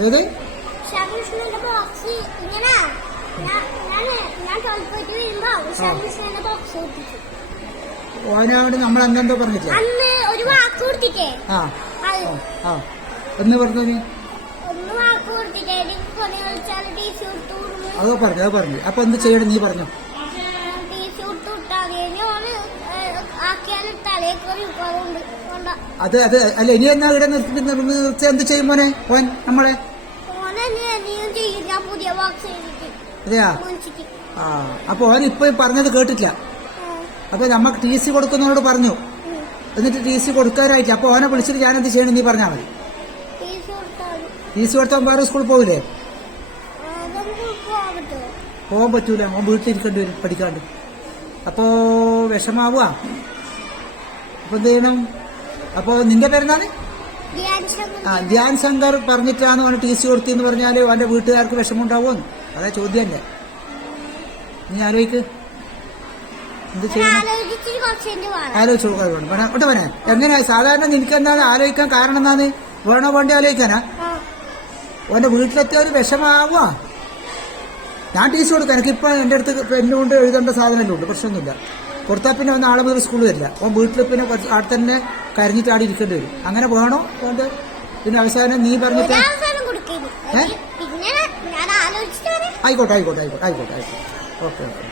ഏത്? ഓനോട് നമ്മൾ അന്നെന്തോ അന്ന് ഒരു വാക്ക് കൊടുത്തിട്ടേ. ആ. ആ, എന്ന് പറഞ്ഞു നീ അതോ പറഞ്ഞു അത് പറഞ്ഞു. അപ്പൊ എന്ത് ചെയ്യണം നീ പറഞ്ഞു? അത് അത് അല്ല ഇനി എന്നാ ഇവിടെ നിർത്തി നിർത്തി എന്ത് ചെയ്യും മോനെ? ഓൻ നമ്മളെ? അതെയാ ആ അപ്പൊ ഓൻ ഇപ്പൊ പറഞ്ഞത് കേട്ടില്ല അപ്പൊ നമ്മക്ക് ടി സി കൊടുക്കുന്നവരോട് പറഞ്ഞു. എന്നിട്ട് ടി സി കൊടുക്കാനായിട്ട് അപ്പൊ ഓനെ വിളിച്ചിട്ട് ഞാൻ എന്ത് ചെയ്യണം? നീ പറഞ്ഞാൽ മതി. ടി സി കൊടുത്താൽ വേറെ സ്കൂളിൽ പോകില്ലേ പോകാൻ പറ്റൂല. ഓൻ വീട്ടിലിരിക്കേണ്ടി വരും പഠിക്കാണ്ട്. അപ്പോ വിഷമാവുക. അപ്പൊ എന്ത് ചെയ്യണം? അപ്പൊ നിന്റെ പേരെന്താണ് ആ ധ്യാൻ ശങ്കർ പറഞ്ഞിട്ടാണ് അവന് ടി സി കൊടുത്തെന്ന് പറഞ്ഞാൽ അവന്റെ വീട്ടുകാർക്ക് വിഷമമുണ്ടാവുമെന്ന് അതാ ചോദ്യം അല്ലേ നീ ആലോചിക്ക്. എന്ത് ചെയ്യണം? ആലോചിച്ചു വേണം വേണേ എങ്ങനെയാ? സാധാരണ നിനക്ക് എന്താണ് ആലോചിക്കാൻ കാരണം എന്താണ്? വേണോ വേണ്ടി ആലോചിക്കാനാ. ഓന്റെ വീട്ടിലെത്തിയ ഒരു വിഷമാവുക. ഞാൻ ടി സി എനിക്ക് എനിക്കിപ്പോ എന്റെ അടുത്ത് പെണ്ണുകൊണ്ട് എഴുതേണ്ട സാധനമല്ലേ ഉള്ളൂ. പ്രശ്നമൊന്നുമില്ല. കൊടുത്താൽ പിന്നെ ഒന്ന് ആളെ മുതൽ സ്കൂളിൽ വരില്ല. ഓൻ വീട്ടിൽ പിന്നെ അവിടെ തന്നെ കരഞ്ഞിട്ട് ആടി ഇരിക്കേണ്ടി വരും. അങ്ങനെ വേണോ? അതുകൊണ്ട് പിന്നെ അവസാനം നീ പറഞ്ഞിട്ട് ആയിക്കോട്ടെ ആയിക്കോട്ടെ ആയിക്കോട്ടെ ആയിക്കോട്ടെ ആയിക്കോട്ടെ. Okay okay.